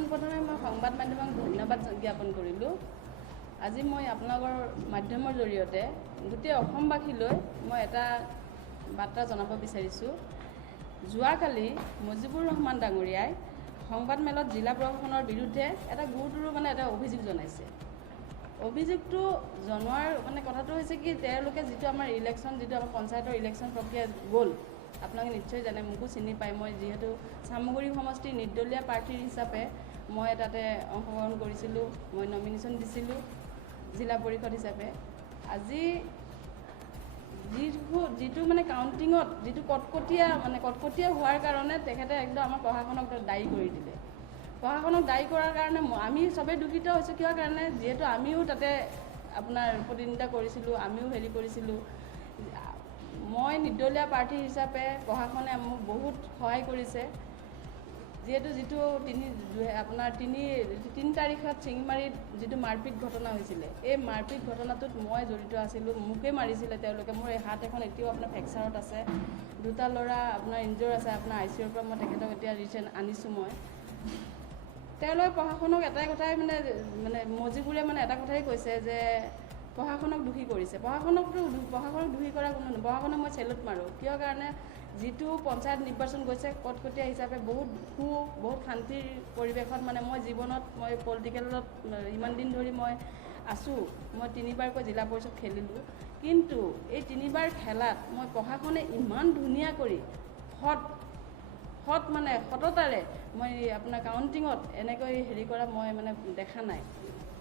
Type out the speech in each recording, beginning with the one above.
পোনপ্ৰথমে মই সংবাদ মাধ্যমক ধন্যবাদ জ্ঞাপন কৰিলোঁ। আজি মই আপোনালোকৰ মাধ্যমৰ জৰিয়তে গোটেই অসমবাসীলৈ মই এটা বাৰ্তা জনাব বিচাৰিছোঁ। যোৱাকালি মুজিবুৰ ৰহমান ডাঙৰীয়াই সংবাদমেলত জিলা প্ৰশাসনৰ বিৰুদ্ধে এটা গুৰুতৰ এটা অভিযোগ জনাইছে। অভিযোগটো জনোৱাৰ কথাটো হৈছে কি, তেওঁলোকে যিটো আমাৰ ইলেকশ্যন, যিটো আমাৰ পঞ্চায়তৰ ইলেকশ্যন প্ৰক্ৰিয়া গ'ল, আপোনালোকে নিশ্চয় জানে, মোকো চিনি পায়। মই যিহেতু চামগুৰি সমষ্টিৰ নিৰ্দলীয় প্ৰাৰ্থী হিচাপে মই তাতে অংশগ্ৰহণ কৰিছিলোঁ, মই নমিনেশ্যন দিছিলোঁ জিলা পৰিষদ হিচাপে। আজি যিটো কাউণ্টিঙত যিটো কটকটীয়া হোৱাৰ কাৰণে তেখেতে একদম আমাৰ প্ৰশাসনক দায়ী কৰি দিলে। প্ৰশাসনক দায়ী কৰাৰ কাৰণে আমি চবেই দুখিত হৈছোঁ। কিয় কাৰণে, যিহেতু আমিও তাতে আপোনাৰ প্ৰতিনিধিত্ব কৰিছিলোঁ, আমিও কৰিছিলোঁ। মই নিৰ্দলীয় প্ৰাৰ্থী হিচাপে প্ৰশাসনে মোক বহুত সহায় কৰিছে। যিটো তিনি তাৰিখত চিংমাৰীত যিটো মাৰপিট ঘটনা হৈছিলে, এই মাৰপিট ঘটনাটোত মই জড়িত আছিলোঁ। মোকে মাৰিছিলে তেওঁলোকে। মোৰ এই হাত এখন এতিয়াও আপোনাৰ ফ্ৰেকচাৰত আছে। দুটা ল'ৰা আপোনাৰ ইনজৰ আছে। আপোনাৰ ICUৰ পৰা মই তেখেতক এতিয়া ৰিচেণ্ট আনিছোঁ। মই তেওঁলোকে প্ৰশাসনক এটাই কথাই মজিবুৰে এটা কথাই কৈছে যে প্ৰশাসনক দোষী কৰিছে। প্ৰশাসনক দোষী কৰা কোনো নহয়। প্ৰশাসনক মই চেলুট মাৰোঁ। কিয় কাৰণে, যিটো পঞ্চায়ত নিৰ্বাচন গৈছে কটকটীয়া হিচাপে বহুত শান্তিৰ পৰিৱেশত মই জীৱনত মই পলিটিকেলত ইমান দিন ধৰি মই আছোঁ। মই 3বাৰকৈ জিলা পৰিষদ খেলিলোঁ, কিন্তু এই 3বাৰ খেলাত মই প্ৰশাসনে ইমান ধুনীয়া কৰি সততাৰে মই আপোনাৰ কাউণ্টিঙত এনেকৈ কৰা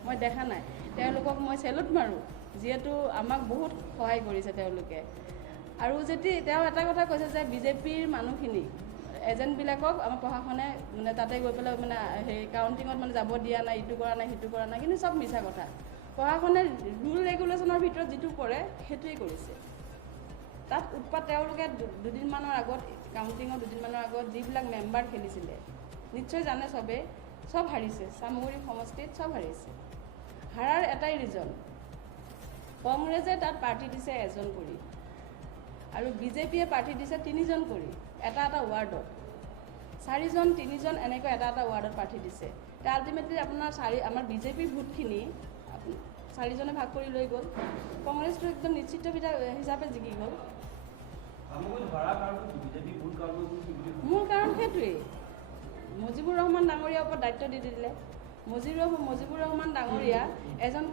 মই দেখা নাই। তেওঁলোকক মই চেলুট মাৰোঁ, যিহেতু আমাক বহুত সহায় কৰিছে তেওঁলোকে। আৰু তেওঁ এটা কথা কৈছে যে বিজেপিৰ মানুহখিনি এজেণ্টবিলাকক আমাৰ প্ৰশাসনে তাতে গৈ পেলাই কাউণ্টিঙত যাব দিয়া নাই, ইটো কৰা নাই, সিটো কৰা নাই, কিন্তু চব মিছা কথা। প্ৰশাসনে ৰুল ৰেগুলেশ্যনৰ ভিতৰত যিটো কৰে সেইটোৱেই কৰিছে। তাত উৎপাত তেওঁলোকে দুদিনমানৰ আগত কাউণ্টিঙৰ দুদিনমানৰ আগত যিবিলাক মেম্বাৰ খেলিছিলে, নিশ্চয় জানে চবেই, চব হাৰিছে। চামগুৰি সমষ্টিত চব হাৰিছে। হাৰাৰ এটাই ৰিজন, কংগ্ৰেছে তাত প্ৰাৰ্থী দিছে 1জন কৰি আৰু বিজেপিয়ে প্ৰাৰ্থী দিছে 3জন কৰি এটা ৱাৰ্ডত। 4জন 3জন এনেকৈ এটা ৱাৰ্ডত প্ৰাৰ্থী দিছে। আল্টিমেটলি আপোনাৰ আমাৰ বিজেপিৰ ভোটখিনি 4জনে ভাগ কৰি লৈ গ'ল। কংগ্ৰেছটো একদম নিশ্চিত হিচাপে জিকি গ'ল। মূল কাৰণ সেইটোৱেই, মুজিবুৰ ৰহমান ডাঙৰীয়াৰ ওপৰত দায়িত্ব দি দিলে। মুজিবুৰ ৰহমান ডাঙৰীয়া এজন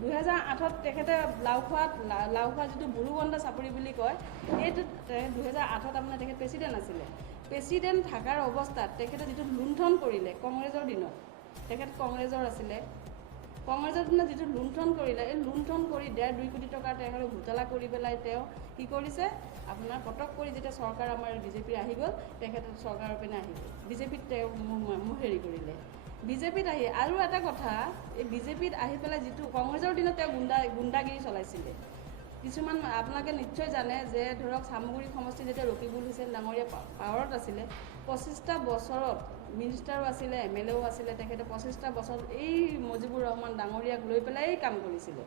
2008ত তেখেতে লাওখোৱা যিটো বুৰুগণ্ডা চাপৰি বুলি কয়, সেইটো 2008ত আপোনাৰ তেখেত প্ৰেচিডেণ্ট আছিলে। প্ৰেচিডেণ্ট থকাৰ অৱস্থাত তেখেতে যিটো লুণ্ঠন কৰিলে কংগ্ৰেছৰ দিনত, তেখেত কংগ্ৰেছৰ আছিলে, কংগ্ৰেছৰ দিনত যিটো লুণ্ঠন কৰিলে, এই লুণ্ঠন কৰি 1.5-2 কোটি টকাৰ তেখেতক ঘোটালা কৰি পেলাই তেওঁ কি কৰিছে, আপোনাৰ পটক কৰি যেতিয়া চৰকাৰ আমাৰ বিজেপিৰ আহি গ'ল, তেখেতে চৰকাৰৰ পিনে আহি গ'ল। বিজেপিত তেওঁ কৰিলে। বিজেপিত আহি আৰু এটা কথা, এই বিজেপিত আহি পেলাই যিটো কংগ্ৰেছৰ দিনত তেওঁ গুণ্ডাগিৰি চলাইছিলে। কিছুমান আপোনালোকে নিশ্চয় জানে যে ধৰক চামগুৰি সমষ্টি যেতিয়া ৰকিবুল হুছেইন ডাঙৰীয়া পাৱাৰত আছিলে, 25টা বছৰত মিনিষ্টাৰো আছিলে, MLAও আছিলে। তেখেতে 25টা বছৰত এই মুজিবুৰ ৰহমান ডাঙৰীয়াক লৈ পেলাই কাম কৰিছিলে।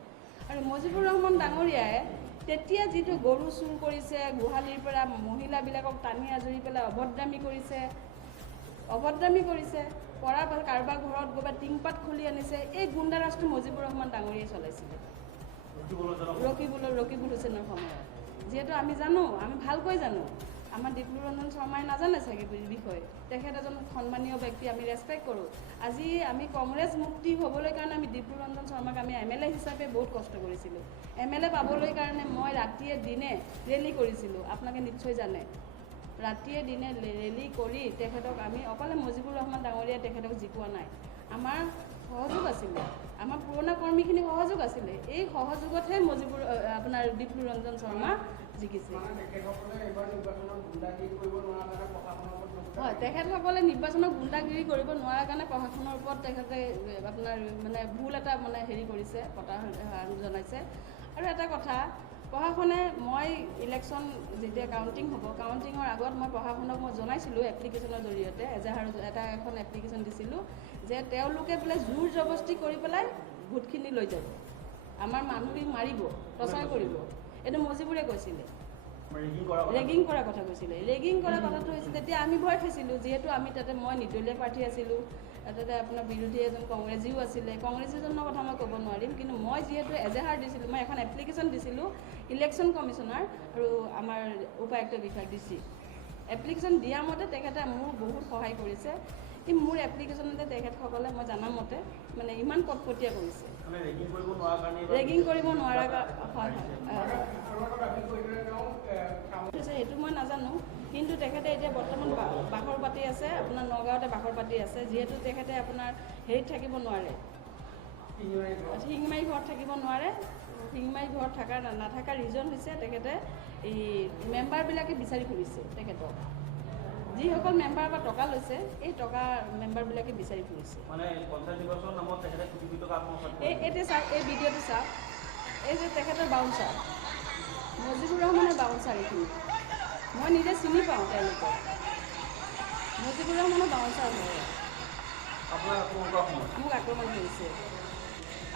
আৰু মুজিবুৰ ৰহমান ডাঙৰীয়াই তেতিয়া যিটো গৰু চুৰ কৰিছে, গোহালিৰ পৰা মহিলাবিলাকক টানি আজৰি পেলাই অভদ্ৰামী কৰিছে, কৰাৰ পাছত কাৰোবাৰ ঘৰত গৈ পেলাই টিংপাত খুলি আনিছে। এই গুণ্ডাৰাজটো মুজিবুৰ ৰহমান ডাঙৰীয়াই চলাইছিলে ৰকিবুল হুছেইনৰ সময়ত। যিহেতু আমি জানো, আমি ভালকৈ জানো, আমাৰ ডিপ্লু ৰঞ্জন শৰ্মাই নাজানে চাগে বিষয়ে। তেখেত এজন সন্মানীয় ব্যক্তি, আমি ৰেচপেক্ট কৰোঁ। আজি আমি কংগ্ৰেছ মুক্তি হ'বলৈ কাৰণে আমি ডিপ্লু ৰঞ্জন শৰ্মাক আমি MLA হিচাপে বহুত কষ্ট কৰিছিলোঁ। MLA পাবলৈ কাৰণে মই ৰাতিয়ে দিনে ৰেলী কৰিছিলোঁ, আপোনালোকে নিশ্চয় জানে। ৰাতিয়ে দিনে ৰেলী কৰি তেখেতক আমি অকলে মুজিবুৰ ৰহমান ডাঙৰীয়াই তেখেতক জিকোৱা নাই। আমাৰ সহযোগ আছিলে, আমাৰ পুৰণা কৰ্মীখিনি সহযোগ আছিলে। এই সহযোগতহে আপোনাৰ ডিপ্লু ৰঞ্জন শৰ্মা জিকিছে। হয়, তেখেতসকলে নিৰ্বাচনত গুণ্ডাগিৰি কৰিব নোৱাৰাৰ কাৰণে প্ৰশাসনৰ ওপৰত তেখেতে আপোনাৰ ভুল এটা কৰিছে, জনাইছে। আৰু এটা কথা, প্ৰশাসনে মই ইলেকশ্যন যেতিয়া কাউণ্টিং হ'ব, কাউণ্টিঙৰ আগত মই প্ৰশাসনক জনাইছিলোঁ এপ্লিকেশ্যনৰ জৰিয়তে, এখন এপ্লিকেশ্যন দিছিলোঁ যে তেওঁলোকে বোলে জোৰ জবস্তি কৰি পেলাই ভোটখিনি লৈ যাব, আমাৰ মানুহখিনিক মাৰিব, টৰ্চাৰ কৰিব। এইটো মুজিবুৰে কৈছিলে। ৰেগিং কৰাৰ কথা কৈছিলে। ৰেগিং কৰা কথাটো হৈছে তেতিয়া আমি ভয় খাইছিলোঁ, যিহেতু আমি তাতে মই নিৰ্দলীয় প্ৰাৰ্থী আছিলোঁ। তাতে আপোনাৰ বিৰোধী এজন কংগ্ৰেছীও আছিলে, কংগ্ৰেছীজনৰ কথা মই ক'ব নোৱাৰিম, কিন্তু মই যিহেতু এজাহাৰ দিছিলোঁ, মই এখন এপ্লিকেশ্যন দিছিলোঁ ইলেকশ্যন কমিশ্যনাৰ আৰু আমাৰ উপায়ুক্ত বিভাগ DC এপ্লিকেশ্যন দিয়া মতে তেখেতে মোৰ বহুত সহায় কৰিছে। কিন্তু মোৰ এপ্লিকেশ্যনতে তেখেতসকলে মই জানা মতে মানে ইমান কটকটীয়া কৰিছে, ৰেগিং কৰিব নোৱাৰা হয় সেইটো মই নাজানো, কিন্তু তেখেতে এতিয়া বৰ্তমান বাখৰ পাতি আছে, আপোনাৰ নগাঁৱতে বাখৰ পাতি আছে, যিহেতু তেখেতে আপোনাৰ হেৰিত থাকিব নোৱাৰে, শিঙিমাৰী ঘৰত থাকিব নোৱাৰে। শিঙিমাৰী ঘৰত নাথাকাৰ ৰিজন হৈছে তেখেতে এই মেম্বাৰবিলাকে বিচাৰি ফুৰিছে তেখেতক, যিসকল মেম্বাৰৰ পৰা টকা লৈছে এই টকা মেম্বাৰবিলাকে বিচাৰি ফুৰিছে। এতিয়া চাওক, এই ভিডিঅ'টো চাওক, এই যে তেখেতৰ বাউন্সাৰ মজিবুৰ ৰহমানৰ বাউন্সাৰ, এইখিনি মই নিজে চিনি পাওঁ তেওঁলোকক, মজিবুৰ ৰহমানৰ বাউন্সাৰ হয়, মোক আক্ৰমণ কৰিছে,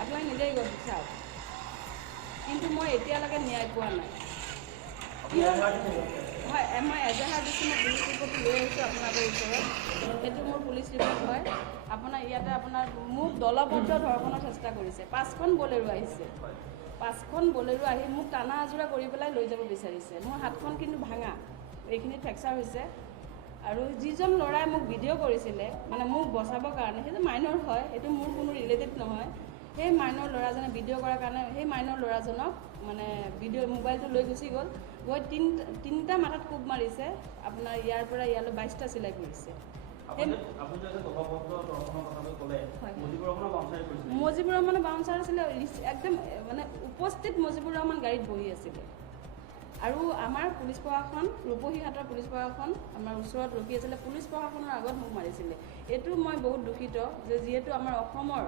আপোনালোকে নিজেই গৈ চাওক। কিন্তু মই এতিয়ালৈকে ন্যায় পোৱা নাই। মই এজাহাৰ দিছোঁ, মই পুলিচ ৰিপৰ্টটো লৈ আহিছোঁ আপোনালোকৰ ওচৰত, সেইটো মোৰ পুলিচ ৰিপৰ্ট হয়। আপোনাৰ ইয়াতে আপোনাৰ মোক দলবদ্ধ ধৰ্ষণৰ চেষ্টা কৰিছে, 5খন বলেৰো আহিছে, 5খন বলেৰো আহি মোক টানা আজোৰা কৰি পেলাই লৈ যাব বিচাৰিছে। মোৰ হাতখন কিন্তু ভাঙা, এইখিনি ফ্ৰেকচাৰ হৈছে। আৰু যিজন ল'ৰাই মোক ভিডিঅ' কৰিছিলে মানে মোক বচাবৰ কাৰণে, সেইটো মাইনৰ হয়, সেইটো মোৰ কোনো ৰিলেটিভ নহয়, সেই মাইনৰ ল'ৰাজনে ভিডিঅ' কৰাৰ কাৰণে সেই মাইনৰ ল'ৰাজনক মানে ভিডিঅ' মোবাইলটো লৈ গুচি গ'ল, গৈ তিনিটা মাথাত কোব মাৰিছে, আপোনাৰ ইয়াৰ পৰা ইয়ালৈ 22টা চিলাই কৰিছে। মজিবুৰ ৰহমানৰ বাউন্সাৰ আছিলে, একদম মানে উপস্থিত মজিবুৰ ৰহমান গাড়ীত বহি আছিলে। আৰু আমাৰ পুলিচ প্ৰশাসন, ৰূপহীহাটৰ পুলিচ প্ৰশাসন আমাৰ ওচৰত ৰখি আছিলে, পুলিচ প্ৰশাসনৰ আগত মোক মাৰিছিলে। এইটো মই বহুত দুখিত যে যিহেতু আমাৰ অসমৰ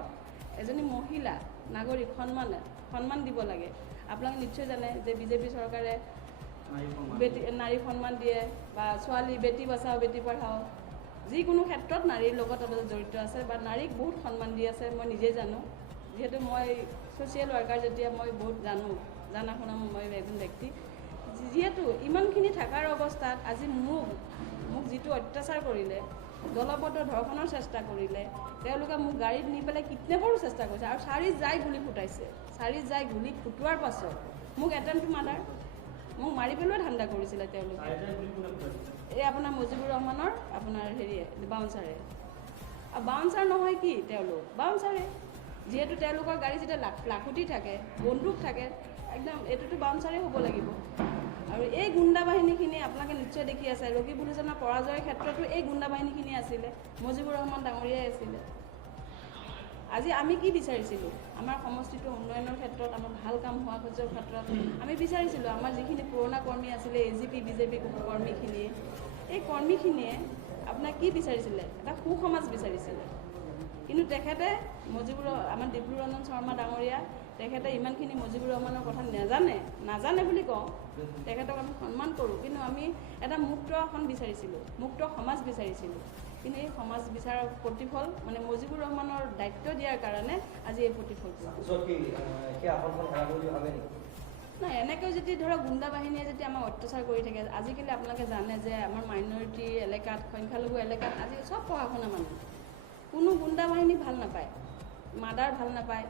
এজনী মহিলা নাগৰিক সন্মান দিব লাগে। আপোনালোকে নিশ্চয় জানে যে বিজেপি চৰকাৰে নাৰীক সন্মান দিয়ে, বা ছোৱালী বেটী বচাও বেটী পঢ়াও, যিকোনো ক্ষেত্ৰত নাৰীৰ লগত জড়িত আছে বা নাৰীক বহুত সন্মান দি আছে। মই নিজেই জানো, যিহেতু মই ছ'চিয়েল ৱাৰ্কাৰ, যেতিয়া মই বহুত জানা শুনা মই এজন ব্যক্তি, যিহেতু ইমানখিনি থকাৰ অৱস্থাত আজি মোক যিটো অত্যাচাৰ কৰিলে, দলবদ্ধ ধৰ্ষণৰ চেষ্টা কৰিলে, তেওঁলোকে মোক গাড়ীত নি পেলাই কিডনেপৰো চেষ্টা কৰিছে, আৰু 4 জাই গুলি ফুটাইছে। 4 জাই গুলি ফুটোৱাৰ পাছত মোক এটেম্প টু মাৰ্ডাৰ, মোক মাৰি পেলোৱা ধান্দা কৰিছিলে তেওঁলোকে। এই আপোনাৰ মজিবুৰ ৰহমানৰ আপোনাৰ বাউন্সাৰে, বাউন্সাৰ নহয় কি তেওঁলোক বাউন্সাৰে, যিহেতু তেওঁলোকৰ গাড়ী যেতিয়া লাখুটি থাকে, বন্দুক থাকে, একদম এইটোতো বাউন্সাৰেই হ'ব লাগিব। আৰু এই গুণ্ডা বাহিনীখিনি আপোনালোকে নিশ্চয় দেখি আছে, ৰকিবুল হুছেইনৰ পৰাজয়ৰ ক্ষেত্ৰতো এই গুণ্ডা বাহিনীখিনি আছিলে, মজিবুৰ ৰহমান ডাঙৰীয়াই আছিলে। আজি আমি কি বিচাৰিছিলোঁ? আমাৰ সমষ্টিটোৰ উন্নয়নৰ ক্ষেত্ৰত, আমাৰ ভাল কাম হোৱা খোজৰ ক্ষেত্ৰত আমি বিচাৰিছিলোঁ, আমাৰ যিখিনি পুৰণা কৰ্মী আছিলে, AGP BJP কৰ্মীখিনিয়ে, এই কৰ্মীখিনিয়ে আপোনাক কি বিচাৰিছিলে? এটা সুসমাজ বিচাৰিছিলে। কিন্তু তেখেতে আমাৰ ডিব্ৰু ৰঞ্জন শৰ্মা ডাঙৰীয়া, তেখেতে ইমানখিনি মজিবুৰ ৰহমানৰ কথা নাজানে বুলি কওঁ, তেখেতক আমি সন্মান কৰোঁ, কিন্তু আমি এটা মুক্ত আসন বিচাৰিছিলোঁ, মুক্ত সমাজ বিচাৰিছিলোঁ। কিন্তু এই সমাজ বিচাৰৰ প্ৰতিফল মানে মজিবুৰ ৰহমানৰ দায়িত্ব দিয়াৰ কাৰণে আজি এই প্ৰতিফলটো। নাই, এনেকৈ যদি ধৰক গুণ্ডা বাহিনীয়ে যদি আমাক অত্যাচাৰ কৰি থাকে, আজিকালি আপোনালোকে জানে যে আমাৰ মাইনৰিটি এলেকাত, সংখ্যালঘু এলেকাত আজি চব পঢ়া শুনা মানুহ, কোনো গুণ্ডা বাহিনী ভাল নাপায়, মাদাৰ ভাল নাপায়।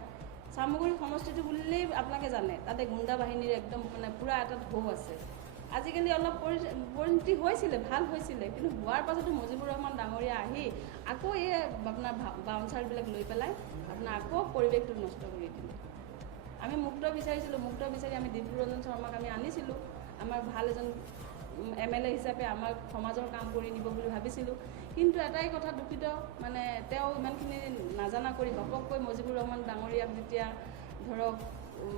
চামগুৰি সমষ্টিটো বুলিলেই আপোনালোকে জানে, তাতে গুণ্ডা বাহিনীৰ একদম মানে পূৰা এটা ঢৌ আছে। আজিকালি অলপ পৰিণতি হৈছিলে, ভাল হৈছিলে, কিন্তু হোৱাৰ পাছতো মজিবুৰ ৰহমান ডাঙৰীয়া আহি আকৌ এই আপোনাৰ বাউন্সাৰবিলাক লৈ পেলাই আপোনাৰ আকৌ পৰিৱেশটো নষ্ট কৰি দিলে। আমি মুক্ত বিচাৰিছিলোঁ, মুক্ত বিচাৰি আমি ডিব্ৰু ৰঞ্জন শৰ্মাক আমি আনিছিলোঁ, আমাৰ ভাল এজন MLA হিচাপে আমাৰ সমাজৰ কাম কৰি নিব বুলি ভাবিছিলোঁ। কিন্তু এটাই কথা দুখিত, মানে তেওঁ ইমানখিনি নাজানা কৰি ঘপককৈ মজিবুৰ ৰহমান ডাঙৰীয়াক যেতিয়া ধৰক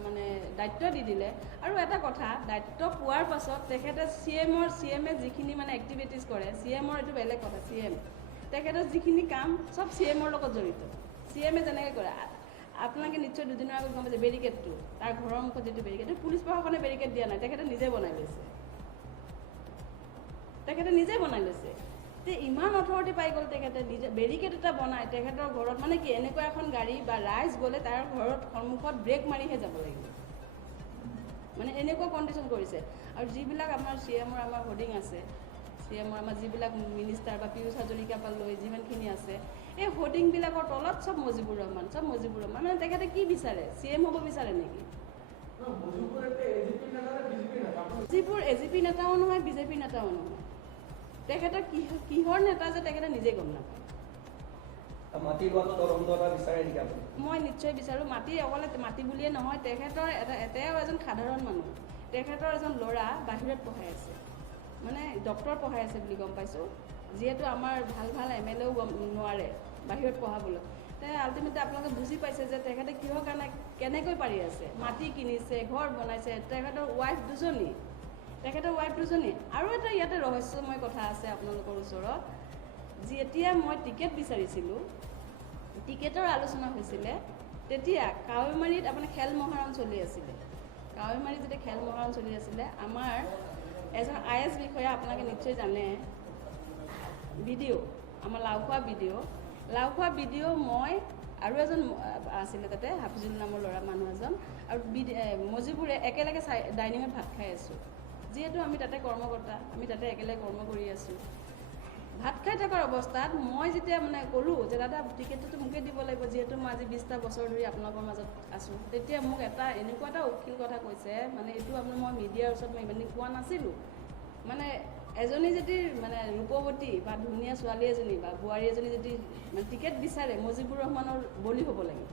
মানে দায়িত্ব দি দিলে। আৰু এটা কথা, দায়িত্ব পোৱাৰ পাছত তেখেতে CM-এ যিখিনি মানে এক্টিভিটিছ কৰে, CM-ৰ এইটো বেলেগ কথা, CM তেখেতৰ যিখিনি কাম চব CM-ৰ লগত জড়িত। CM-এ যেনেকৈ কৰে, আপোনালোকে নিশ্চয় দুদিনৰ আগত গম পাইছে বেৰিকেডটো, তাৰ ঘৰৰ মুখত যিটো বেৰিকেড, পুলিচ প্ৰশাসনে বেৰিকেড দিয়া নাই, তেখেতে নিজে বনাই লৈছে, তে ইমান অথৰিটি পাই গ'ল তেখেতে, নিজে বেৰিকেড এটা বনাই তেখেতৰ ঘৰত, মানে কি এনেকুৱা এখন গাড়ী বা ৰাইজ গ'লে তাৰ ঘৰত সন্মুখত ব্ৰেক মাৰিহে যাব লাগিব, মানে এনেকুৱা কণ্ডিশ্যন কৰিছে। আৰু যিবিলাক আমাৰ CM-ৰ আমাৰ হোৰ্ডিং আছে, CM-ৰ আমাৰ যিবিলাক মিনিষ্টাৰ বা পীয়ুষ হাজৰিকাৰ পৰা লৈ যিমানখিনি আছে, এই হোৰ্ডিংবিলাকৰ তলত চব মুজিবুৰ ৰহমান মানে তেখেতে কি বিচাৰে CM হ'ব বিচাৰে নেকি মজিবুৰ AGP নেতাও নহয় BJP নেতাও নহয় তেখেতৰ কিহৰ নেতা যে তেখেতে নিজে গম নাপায় মই নিশ্চয় বিচাৰোঁ মাটি অকলে মাটি বুলিয়ে নহয় তেখেতৰ তেওঁ এজন সাধাৰণ মানুহ তেখেতৰ এজন ল'ৰা বাহিৰত পঢ়াই আছে মানে ডক্টৰ পঢ়াই আছে বুলি গম পাইছোঁ যিহেতু আমাৰ ভাল MLAও নোৱাৰে বাহিৰত পঢ়াবলৈ তে আল্টিমেটলি আপোনালোকে বুজি পাইছে যে তেখেতে কিহৰ কাৰণে কেনেকৈ পাৰি আছে মাটি কিনিছে ঘৰ বনাইছে তেখেতৰ ৱাইফ দুজনী আৰু এটা ইয়াতে ৰহস্যময় কথা আছে আপোনালোকৰ ওচৰত যেতিয়া মই টিকেট বিচাৰিছিলোঁ টিকেটৰ আলোচনা হৈছিলে তেতিয়া কাৱৈমাৰীত আপোনাৰ খেল মহাৰণ চলি আছিলে কাৱৈমাৰীত যেতিয়া খেল মহাৰণ চলি আছিলে আমাৰ এজন IS বিষয়া আপোনালোকে নিশ্চয় জানে আমাৰ লাওখোৱা ভিডিঅ' মই আৰু এজন আছিলে তাতে হাফিজুল নামৰ ল'ৰা মানুহ এজন আৰু মজিবুৰে একেলগে ডাইনিঙত ভাত খাই আছোঁ যিহেতু আমি তাতে কৰ্মকৰ্তা আমি তাতে একেলগে কৰ্ম কৰি আছোঁ ভাত খাই থকাৰ অৱস্থাত মই যেতিয়া মানে ক'লোঁ যে দাদা টিকেটটো মোকে দিব লাগিব যিহেতু মই আজি 20টা বছৰ ধৰি আপোনালোকৰ মাজত আছোঁ তেতিয়া মোক এনেকুৱা এটা অখিল কথা কৈছে মানে এইটো আপোনাৰ মই মিডিয়াৰ ওচৰত মই ইমানদিন কোৱা নাছিলোঁ মানে এজনী যদি মানে ৰূপৱতী বা ধুনীয়া ছোৱালী এজনী বা বোৱাৰী এজনী যদি মানে টিকেট বিচাৰে মজিবুৰ ৰহমানৰ বলি হ'ব লাগে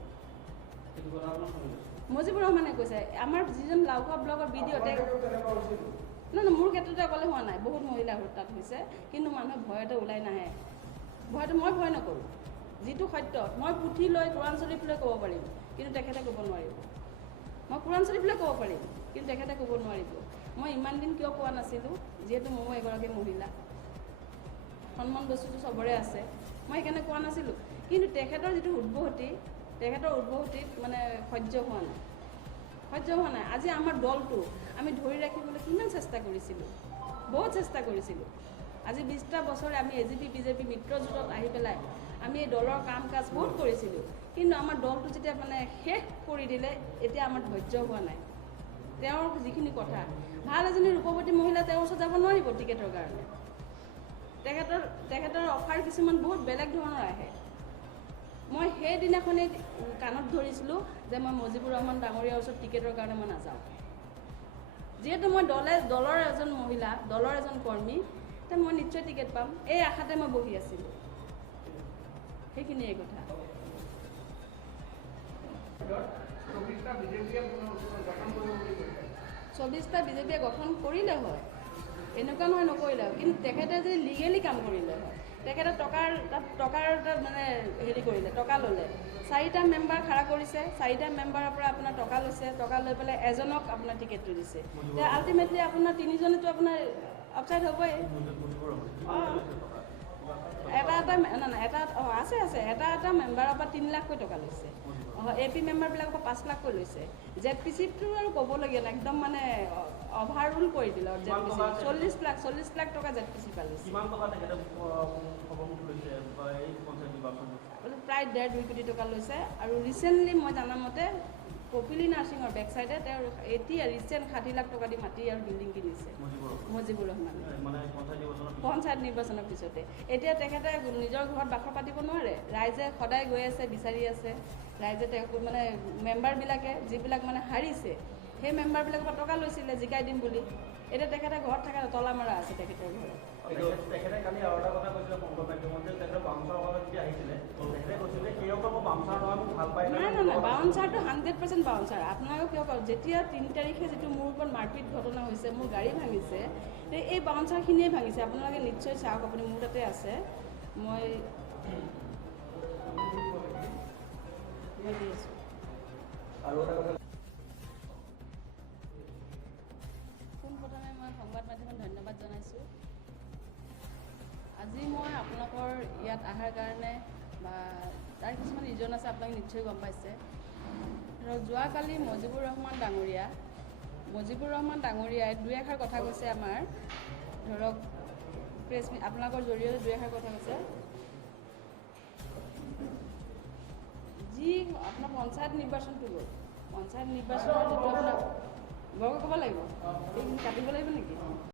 মজিবুৰ ৰহমানে কৈছে আমাৰ যিজন লাওখোৱা ব্লগৰ ভিডিঅ' নহয় মোৰ ক্ষেত্ৰতে অকলে হোৱা নাই বহুত মহিলা তাত হৈছে কিন্তু মানুহে ভয়তে ওলাই নাহে মই ভয় নকৰোঁ যিটো সত্য মই পুথি লৈ কোৰাণ শ্বৰীফ লৈ ক'ব পাৰিম কিন্তু তেখেতে ক'ব নোৱাৰিব মই কোৰাণ শ্বৰীফ লৈ ক'ব পাৰিম কিন্তু তেখেতে ক'ব নোৱাৰিব মই ইমান দিন কিয় কোৱা নাছিলোঁ যিহেতু ময়ো এগৰাকী মহিলা সন্মান বস্তুটো চবৰে আছে মই সেইকাৰণে কোৱা নাছিলোঁ কিন্তু তেখেতৰ যিটো উদ্ভৱতিত মানে সহ্য হোৱা নাই আজি আমাৰ দলটো আমি ধৰি ৰাখিবলৈ কিমান চেষ্টা কৰিছিলোঁ বহুত চেষ্টা কৰিছিলোঁ আজি 20টা বছৰে আমি AGP BJP মিত্ৰজোঁটত আহি পেলাই আমি এই দলৰ কাম কাজ বহুত কৰিছিলোঁ কিন্তু আমাৰ দলটো যেতিয়া মানে শেষ কৰি দিলে এতিয়া আমাৰ ধৈৰ্য হোৱা নাই তেওঁৰ যিখিনি কথা ভাল এজনী ৰূপৱতী মহিলা তেওঁৰ ওচৰত যাব নোৱাৰিব টিকেটৰ কাৰণে তেখেতৰ অফাৰ কিছুমান বহুত বেলেগ ধৰণৰ আহে মই সেইদিনাখনেই কাণত ধৰিছিলোঁ যে মই মজিবুৰ ৰহমান ডাঙৰীয়াৰ ওচৰত টিকেটৰ কাৰণে মই নাযাওঁ যিহেতু মই দলৰ এজন মহিলা দলৰ এজন কৰ্মী তে মই নিশ্চয় টিকেট পাম এই আশাতে মই বহি আছিলোঁ সেইখিনিয়ে কথা 24টা বিজেপিয়ে গঠন কৰিলে হয় এনেকুৱা নহয় নকৰিলে হয় কিন্তু তেখেতে যদি লিগেলি কাম কৰিলে হয় তেখেতে টকাৰ মানে হেৰি কৰিলে টকা ল'লে 4টা মেম্বাৰ খাৰা কৰিছে 4টা মেম্বাৰৰ পৰা আপোনাৰ টকা লৈছে টকা লৈ পেলাই এজনক আপোনাৰ টিকেটটো দিছে আল্টিমেটলি আপোনাৰ 3জনেতো আপোনাৰ আপচাইড হ'বই এটা মেম্বাৰৰ পৰা 3 লাখকৈ টকা লৈছে AP মেম্বাৰবিলাকৰ পৰা 5 লাখকৈ লৈছে ZPCটো আৰু ক'বলগীয়া নাই একদম মানে অভাৰ ৰুল কৰি দিলে ZPC 40 লাখ টকা ZPC পালিছে প্ৰায় 1.5-2 কোটি টকা লৈছে আৰু ৰিচেণ্টলি মই জানামতে কপিলী নাৰ্ছিঙৰ বেক চাইডে তেওঁৰ এতিয়া ৰিচেণ্ট 60 লাখ টকা দি মাটি আৰু বিল্ডিং কিনিছে মজিবুৰ ৰহমান পঞ্চায়ত নিৰ্বাচনৰ পিছতে এতিয়া তেখেতে নিজৰ ঘৰত বাস পাতিব নোৱাৰে ৰাইজে সদায় গৈ আছে বিচাৰি আছে ৰাইজে তেওঁক মানে মেম্বাৰবিলাকে যিবিলাক মানে হাৰিছে সেই মেম্বাৰবিলাকৰ পৰা টকা লৈছিলে জিকাই দিম বুলি এতিয়া তেখেতে ঘৰত থকা তলা মৰা আছে তেখেতৰ ঘৰত তেখেতে কালি আৰু এটা কথা কৈছিলে সংবাদ মাধ্যমত তেখেতে বাউন্সাৰ কথা যেতিয়া আহিছিলে তেখেতে কৈছিলে সেই অকল বাউন্সাৰ নহয় মোক ভাল পায় নাই বাউন্সাৰটো 100% বাউন্সাৰ আপোনালোকে কিয় কওক যেতিয়া 3 তাৰিখে যিটো মোৰ ওপৰত মাৰপিট ঘটনা হৈছে মোৰ গাড়ী ভাঙিছে এই বাউন্সাৰখিনিয়ে ভাঙিছে আপোনালোকে নিশ্চয় চাওক আপুনি মোৰ তাতে আছে মই দি আছোঁ পোনপ্ৰথমে মই সংবাদ মাধ্যমত ধন্যবাদ জনাইছোঁ আজি মই আপোনালোকৰ ইয়াত অহাৰ কাৰণে বা তাৰ কিছুমান ৰিজন আছে আপোনালোকে নিশ্চয় গম পাইছে ধৰক যোৱাকালি মজিবুৰ ৰহমান ডাঙৰীয়াই 2 এষাৰ কথা কৈছে আমাৰ ধৰক প্ৰেছ আপোনালোকৰ জৰিয়তে 2 এষাৰ কথা কৈছে যি আপোনাৰ পঞ্চায়ত নিৰ্বাচনটো গ'ল পঞ্চায়ত নিৰ্বাচনৰ যিটো আপোনাৰ বৰকৈ ক'ব লাগিব এইখিনি কাটিব লাগিব নেকি